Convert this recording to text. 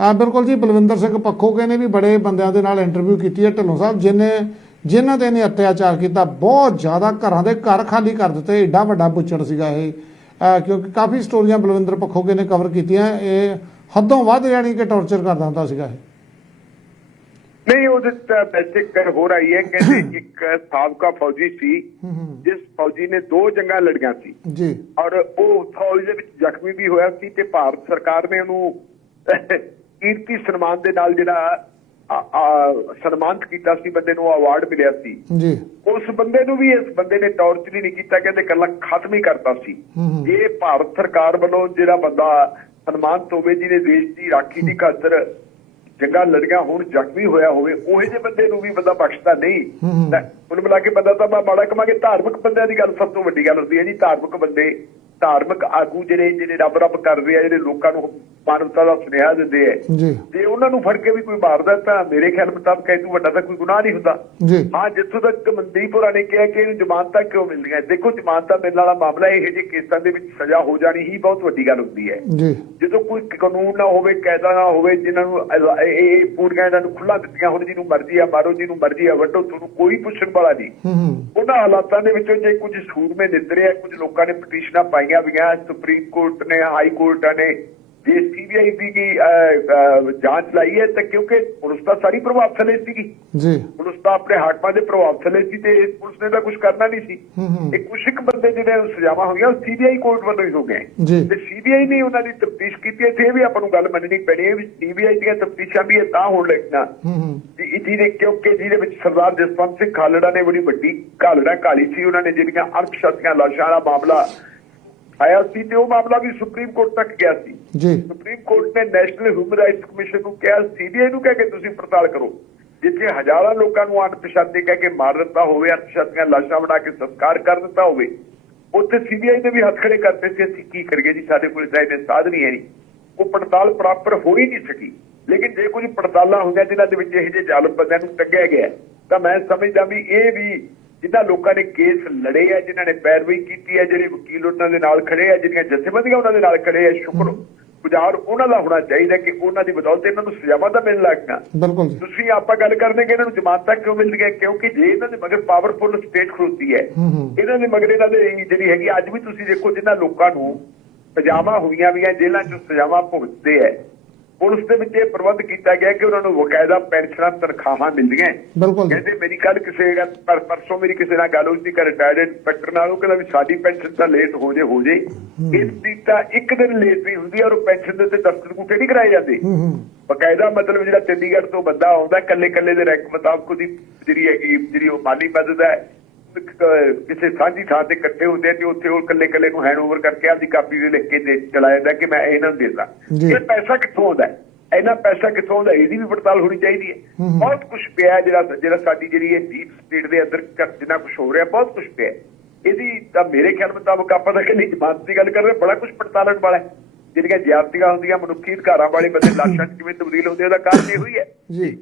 ਆ ਬਿਲਕੁਲ ਜੀ ਬਲਵਿੰਦਰ ਸਿੰਘ ਪੱਖੋਕੇ ਨੇ ਵੀ ਬੜੇ ਬੰਦਿਆਂ ਦੇ ਨਾਲ ਇੰਟਰਵਿਊ ਕੀਤੀ ਹੈ ਢਿੱਲੋਂ ਸਾਹਿਬ ਜਿਨੇ ਜਿਨ੍ਹਾਂ ਤੇ ਨੇ ਅਤਿਆਚਾਰ ਕੀਤਾ ਬਹੁਤ ਜ਼ਿਆਦਾ ਘਰਾਂ ਦੇ ਘਰ ਖਾਲੀ ਕਰ ਦਿੱਤੇ ਏਡਾ ਵੱਡਾ ਬੁੱਚੜ ਸੀਗਾ ਇਹ। ਕਿਉਂਕਿ ਕਾਫੀ ਸਟੋਰੀਆਂ ਬਲਵਿੰਦਰ ਪੱਖੋਕੇ ਨੇ ਕਵਰ ਕੀਤੀਆਂ ਇਹ ਹੱਦੋਂ ਵੱਧ ਜਾਣੀ ਕਿ ਟੌਰਚਰ ਕਰਦਾ ਹੁੰਦਾ ਸੀਗਾ ਇਹ। ਨਹੀਂ ਉਹਦੇ ਤਾਂ ਹੋ ਰਹੀ ਹੈ। ਕਿ ਇੱਕ ਸਾਬਕਾ ਫੌਜੀ ਸੀ ਹੂੰ ਹੂੰ। ਜਿਸ ਫੌਜੀ ਨੇ ਦੋ ਜੰਗਾਂ ਲੜੀਆਂ ਸੀ। ਜੀ। ਔਰ ਉਹ ਫੌਜ ਦੇ ਵਿੱਚ ਜ਼ਖਮੀ ਵੀ ਹੋਇਆ ਸੀ ਤੇ ਭਾਰਤ ਸਰਕਾਰ ਨੇ ਉਹਨੂੰ ਕੀਰਤੀ ਸਨਮਾਨ ਦੇ ਨਾਲ ਜਿਹੜਾ ਸਨਮਾਨਿਤ ਕੀਤਾ ਸੀ ਬੰਦੇ ਨੂੰ ਅਵਾਰਡ ਮਿਲਿਆ ਸੀ। ਜੀ। ਉਸ ਬੰਦੇ ਨੂੰ ਵੀ ਇਸ ਬੰਦੇ ਨੇ ਟੌਰਚਰ ਹੀ ਨਹੀਂ ਕੀਤਾ ਕਹਿੰਦੇ ਕੱਲਾ ਖਤਮ ਹੀ ਕਰਤਾ ਸੀ। ਇਹ ਭਾਰਤ ਸਰਕਾਰ ਵੱਲੋਂ ਜਿਹੜਾ ਬੰਦਾ ਸਨਮਾਨਿਤ ਹੋਵੇ ਜਿਹਨੇ ਦੇਸ਼ ਦੀ ਰਾਖੀ ਦੀ ਖਾਤਰ ਜੰਗਾਂ ਲੜੀਆਂ ਹੁਣ ਜ਼ਖਮੀ ਹੋਇਆ ਹੋਵੇ ਉਹ ਜਿਹੇ ਬੰਦੇ ਨੂੰ ਵੀ ਬੰਦਾ ਬਖਸ਼ਦਾ ਨਹੀਂ। ਕੁੱਲ ਮਿਲਾ ਕੇ ਬੰਦਾ ਤਾਂ ਮੈਂ ਮਾੜਾ ਕਮਾਂਗੇ ਧਾਰਮਿਕ ਬੰਦਿਆਂ ਦੀ ਗੱਲ ਸਭ ਤੋਂ ਵੱਡੀ ਗੱਲ ਹੁੰਦੀ ਹੈ ਜੀ ਧਾਰਮਿਕ ਬੰਦੇ ਧਾਰਮਿਕ ਆਗੂ ਜਿਹੜੇ ਜਿਹੜੇ ਰੱਬ ਰੱਬ ਕਰਦੇ ਆ ਜਿਹੜੇ ਲੋਕਾਂ ਨੂੰ ਮਾਨਵਤਾ ਦਾ ਸੁਨੇਹਾ ਦਿੰਦੇ ਆ। ਜੀ। ਜੇ ਉਹਨਾਂ ਨੂੰ ਫੜ ਕੇ ਵੀ ਕੋਈ ਮਾਰਦਾ ਤਾਂ ਮੇਰੇ ਖਿਆਲ ਮੁਤਾਬਕ ਇਹ ਤੋਂ ਵੱਡਾ ਤਾਂ ਕੋਈ ਗੁਨਾਹ ਨਹੀਂ ਹੁੰਦਾ। ਹਾਂ ਜਿੱਥੋਂ ਤੱਕ ਮਨਦੀਪ ਹੋਰਾਂ ਨੇ ਕਿਹਾ ਕਿ ਇਹਨੂੰ ਜ਼ਮਾਨਤਾਂ ਕਿਉਂ ਮਿਲਦੀਆਂ? ਦੇਖੋ ਜ਼ਮਾਨਤਾਂ ਮਿਲਣ ਵਾਲਾ ਮਾਮਲਾ ਇਹ ਜਿਹੇ ਕੇਸਾਂ ਦੇ ਵਿੱਚ ਸਜ਼ਾ ਹੋ ਜਾਣੀ ਹੀ ਬਹੁਤ ਵੱਡੀ ਗੱਲ ਹੁੰਦੀ ਹੈ। ਜਦੋਂ ਕੋਈ ਕਾਨੂੰਨ ਨਾ ਹੋਵੇ ਕਾਇਦਾ ਨਾ ਹੋਵੇ ਜਿਨ੍ਹਾਂ ਨੂੰ ਇਹ- ਪੂਰੀਆਂ ਇਹਨਾਂ ਨੂੰ ਖੁੱਲਾ ਦਿੱਤੀਆਂ ਹੁਣ ਜਿਹਨੂੰ ਮਰਜ਼ੀ ਆ ਮਾਰੋ ਜਿਹਨੂੰ ਮਰਜ਼ੀ ਆ ਵੱਢੋ ਤੁਹਾਨੂੰ ਕੋਈ ਪੁੱਛਣ ਵਾਲਾ ਨਹੀਂ। ਉਹਨਾਂ ਹਾਲਾਤਾਂ ਦੇ ਵਿੱਚੋਂ ਜੇ ਕੁਝ ਸੂਰਮੇ ਨਿੱਤਰੇ ਆ ਕੁਝ ਲੋਕਾਂ ਨੇ ਪਟੀਸ਼ਨਾਂ ਪਾਈਆਂ ਵੀਆਂ ਸੁਪਰੀਮ ਕੋਰਟ ਨੇ ਹਾਈ ਕੋਰਟਾਂ ਨੇ ਜੇ ਸੀਬੀਆਈ ਦੀ ਜਾਂਚ ਲਾਈ ਹੈ ਤਾਂ ਕਿਉਂਕਿ ਪੁਲਿਸ ਤਾਂ ਸਾਰੀ ਪ੍ਰਭਾਵ ਥੱਲੇ ਸੀਗੀ। ਜੀ। ਪੁਲਿਸ ਤਾਂ ਆਪਣੇ ਹਾਕਮਾਂ ਦੇ ਪ੍ਰਭਾਵ ਥੱਲੇ ਸੀ ਤੇ ਪੁਲਿਸ ਨੇ ਤਾਂ ਕੁਝ ਕਰਨਾ ਨਹੀਂ ਸੀ। ਇਹ ਕੁਝ ਇੱਕ ਬੰਦੇ ਜਿਹੜੇ ਸਜ਼ਾਵਾਂ ਹੋਈਆਂ ਉਹ ਸੀਬੀਆਈ ਕੋਰਟ ਵੱਲੋਂ ਹੀ ਹੋ ਗਏ ਤੇ ਸੀਬੀਆਈ ਨੇ ਉਹਨਾਂ ਦੀ ਤਫਤੀਸ਼ ਕੀਤੀ ਤੇ ਇਹ ਵੀ ਆਪਾਂ ਨੂੰ ਗੱਲ ਮੰਨਣੀ ਪੈਣੀ ਹੈ ਵੀ ਸੀਬੀਆਈ ਦੀਆਂ ਤਫਤੀਸ਼ਾਂ ਵੀ ਇਹ ਤਾਂ ਹੋਣ ਜੀ- ਜਿਹਦੇ ਕਿਉਂਕਿ ਜਿਹਦੇ ਵਿੱਚ ਸਰਦਾਰ ਜਸਵੰਤ ਸਿੰਘ ਖਾਲੜਾ ਨੇ ਬੜੀ ਵੱਡੀ ਘਾਲੜਾ ਕਾਲੀ ਸੀ ਉਹਨਾਂ ਨੇ ਜਿਹੜੀਆਂ ਅਣਪਛਾਤੀਆਂ ਲਾਸ਼ਾਂ ਦਾ ਮਾਮਲਾ ਆਇਆ ਸੀ ਤੇ ਉਹ ਮਾਮਲਾ ਵੀ ਸੁਪਰੀਮ ਕੋਰਟ ਤੱਕ ਗਿਆ ਸੀ। ਜੀ। ਸੁਪਰੀਮ ਕੋਰਟ ਨੇ ਨੈਸ਼ਨਲ ਹਿਊਮਨ ਰਾਈਟਸ ਕਮਿਸ਼ਨ ਨੂੰ ਕਿਹਾ ਸੀਬੀਆਈ ਨੂੰ ਕਹਿ ਕੇ ਤੁਸੀਂ ਪੜਤਾਲ ਕਰੋ। ਜਿੱਥੇ ਹਜ਼ਾਰਾਂ ਲੋਕਾਂ ਨੂੰ ਅਣਪਛਾਤੇ ਕਹਿ ਕੇ ਮਾਰ ਦਿੱਤਾ ਹੋਵੇ ਅਣਪਛਾਤੀਆਂ ਲਾਸ਼ਾਂ ਬਣਾ ਕੇ ਸੰਸਕਾਰ ਕਰ ਦਿੱਤਾ ਹੋਵੇ ਉੱਥੇ ਸੀਬੀਆਈ ਨੇ ਵੀ ਹੱਥ ਖੜੇ ਕਰਤੇ ਸੀ ਅਸੀਂ ਕੀ ਕਰੀਏ ਜੀ ਸਾਡੇ ਕੋਲ ਤਾਂ ਇਹਨੇ ਸਾਧ ਨਹੀਂ ਹੈ ਨਹੀਂ ਉਹ ਪੜਤਾਲ ਪ੍ਰਾਪਰ ਹੋ ਹੀ ਨਹੀਂ ਸਕੀ। ਲੇਕਿਨ ਜੇ ਕੁਝ ਪੜਤਾਲਾਂ ਹੁੰਦੀਆਂ ਜਿਨ੍ਹਾਂ ਦੇ ਵਿੱਚ ਇਹੋ ਜਿਹੇ ਜ਼ਾਲਮ ਬੰਦਿਆਂ ਨੂੰ ਟੰਗਿਆ ਗਿਆ ਤਾਂ ਮੈਂ ਸਮਝਦਾ ਵੀ ਇਹ ਵੀ ਜਿਨ੍ਹਾਂ ਲੋਕਾਂ ਨੇ ਕੇਸ ਲੜੇ ਆ ਜਿਨ੍ਹਾਂ ਨੇ ਪੈਰਵੀ ਕੀਤੀ ਹੈ ਜਿਹੜੇ ਵਕੀਲ ਉਹਨਾਂ ਦੇ ਨਾਲ ਖੜੇ ਆ ਜਿਹੜੀਆਂ ਜਥੇਬੰਦੀਆਂ ਉਹਨਾਂ ਦੇ ਨਾਲ ਖੜੇ ਆ ਸ਼ੁਕਰ ਗੁਜ਼ਾਰ ਉਹਨਾਂ ਦਾ ਹੋਣਾ ਚਾਹੀਦਾ ਕਿ ਉਹਨਾਂ ਦੀ ਬਦੌਲਤ ਇਹਨਾਂ ਨੂੰ ਸਜ਼ਾਵਾਂ ਤਾਂ ਮਿਲਣ ਲੱਗਣਾ ਬਿਲਕੁਲ ਤੁਸੀਂ ਆਪਾਂ ਗੱਲ ਕਰਦੇ ਕਿ ਇਹਨਾਂ ਨੂੰ ਜ਼ਮਾਨਤਾਂ ਕਿਉਂ ਮਿਲਦੀਆਂ ਕਿਉਂਕਿ ਜੇ ਇਹਨਾਂ ਦੇ ਮਗਰ ਪਾਵਰਫੁਲ ਸਟੇਟ ਖਲੋਤੀ ਹੈ ਹੂੰ ਹੂੰ। ਇਹਨਾਂ ਦੇ ਮਗਰ ਇਹਨਾਂ ਦੇ ਜਿਹੜੀ ਹੈਗੀ ਅੱਜ ਵੀ ਤੁਸੀਂ ਦੇਖੋ ਜਿਨ੍ਹਾਂ ਲੋਕਾਂ ਨੂੰ ਸਜ਼ਾਵਾਂ ਹੋਈਆਂ ਵੀਆਂ ਜੇਲ੍ਹਾਂ 'ਚ ਸਜ਼ਾਵਾਂ ਭੁਗਤਦੇ ਐ ਪੁਲਿਸ ਦੇ ਵਿੱਚ ਇਹ ਪ੍ਰਬੰਧ ਕੀਤਾ ਗਿਆ ਕਿ ਉਹਨਾਂ ਨੂੰ ਬਕਾਇਦਾ ਪੈਨਸ਼ਨਾਂ ਤਨਖਾਹਾਂ ਮਿਲਦੀਆਂ। ਕਹਿੰਦੇ ਮੇਰੀ ਕੱਲ ਕਿਸੇ ਪਰ ਪਰਸੋਂ ਮੇਰੀ ਕਿਸੇ ਨਾਲ ਗੱਲ ਹੋਈ ਸੀ ਕਿ ਰਿਟਾਇਰਡ ਇੰਸਪੈਕਟਰ ਨਾਲ ਉਹ ਕਹਿੰਦਾ ਵੀ ਸਾਡੀ ਪੈਨਸ਼ਨ ਤਾਂ ਲੇਟ ਹੋ ਜੇ ਹੋ ਜੇ। ਇਸ ਦੀ ਤਾਂ ਇੱਕ ਦਿਨ ਲੇਟ ਵੀ ਹੁੰਦੀ ਔਰ ਪੈਨਸ਼ਨ ਦੇ ਉੱਤੇ ਦਸਤਖਤ ਕੁੱਟੇ ਨਹੀਂ ਕਰਾਏ ਜਾਂਦੇ। ਬਕਾਇਦਾ ਮਤਲਬ ਜਿਹੜਾ ਚੰਡੀਗੜ੍ਹ ਤੋਂ ਬੰਦਾ ਆਉਂਦਾ ਕੱਲੇ ਕੱਲੇ ਦੇ ਰੈਂਕ ਮੁਤਾਬਕ ਉਹਦੀ ਜਿਹੜੀ ਹੈਗੀ ਜਿਹੜੀ ਉਹ ਮਾਲੀ ਮਦਦ ਹੈ ਕਿਸੇ ਸਾਂਝੀ ਥਾਂ ਤੇ ਇਕੱਠੇ ਹੁੰਦੇ ਤੇ ਉੱਥੇ ਉਹ ਕੱਲੇ ਕੱਲੇ ਨੂੰ ਹੈਂਡਓਵਰ ਕਰਕੇ ਆਪਦੀ ਕਾਪੀ ਦੇ ਲਿਖ ਕੇ ਦੇ ਚਲਾ ਜਾਂਦਾ ਕਿ ਮੈਂ ਇਹਨਾਂ ਨੂੰ ਦੇਦਾ। ਇਹ ਪੈਸਾ ਕਿੱਥੋਂ ਆਉਂਦਾ ਹੈ? ਇੰਨਾ ਪੈਸਾ ਕਿੱਥੋਂ ਆਉਂਦਾ ਇਹਦੀ ਵੀ ਪੜਤਾਲ ਹੋਣੀ ਚਾਹੀਦੀ ਹੈ। ਬਹੁਤ ਕੁਝ ਪਿਆ ਜਿਹੜਾ ਜਿਹੜਾ ਸਾਡੀ ਜਿਹੜੀ ਇਹ ਡੀਪ ਸਟੇਟ ਦੇ ਅੰਦਰ ਜਿੰਨਾ ਕੁਝ ਹੋ ਰਿਹਾ ਬਹੁਤ ਕੁਝ ਪਿਆ। ਇਹਦੀ ਤਾਂ ਮੇਰੇ ਖਿਆਲ ਮੁਤਾਬਕ ਆਪਾਂ ਤਾਂ ਕਹਿੰਦੇ ਜਮਾਨਤ ਦੀ ਗੱਲ ਕਰ ਰਹੇ ਬੜਾ ਕੁਝ ਪੜਤਾਲਣ ਵਾਲਾ ਹੈ ਜਿਹੜੀਆਂ ਜ਼ਿਆਦਤੀਆਂ ਹੁੰਦੀਆਂ ਮਨੁੱਖੀ ਅਧਿਕਾਰਾਂ ਵਾਲੇ ਬੰਦੇ ਲਾਸ਼ਾਂ ਕਿਵੇਂ ਤਬਦੀਲ ਹੁੰਦੇ ਉਹਦਾ ਕਾਰਨ ਇਹ ਹੋਈ ਹੈ ਜੀ